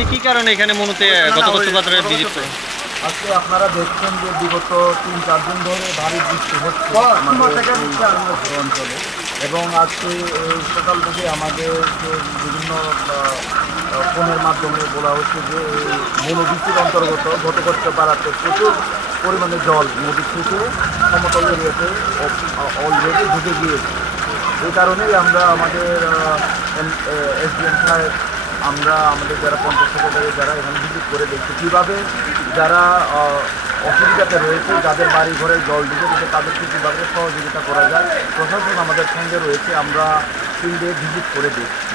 আজকে কি কারণে এখানে মনুতে গত বছর ভিজিট করে? আজকে আপনারা দেখছেন যে বিগত 3-4 দিন ধরে ভারী বৃষ্টি হচ্ছে আমাদের অঞ্চলে, এবং আজকে সকাল থেকে আমাদের বিভিন্ন ফোনের মাধ্যমে বলা হচ্ছে যে মনোবৃত্তির অন্তর্গত ঘটকচ্ছ পাড়াতে প্রচুর পরিমাণে জল নদী থেকে সমতল এরিয়াতে অলরেডি ঢুকে গিয়েছে। এই কারণেই আমরা আমাদের এসডিএম সাহেব, আমরা আমাদের যারা পঞ্চায়েত সেক্রেটারি যারা এখানে ভিজিট করে দেখছি কীভাবে যারা অসুবিধাতে রয়েছে, যাদের বাড়ি ঘরে জল ঢুকে তাদেরকে কীভাবে সহযোগিতা করা যায়। প্রশাসন আমাদের সঙ্গে রয়েছে, আমরা ফিল্ডে ভিজিট করে দেখছি।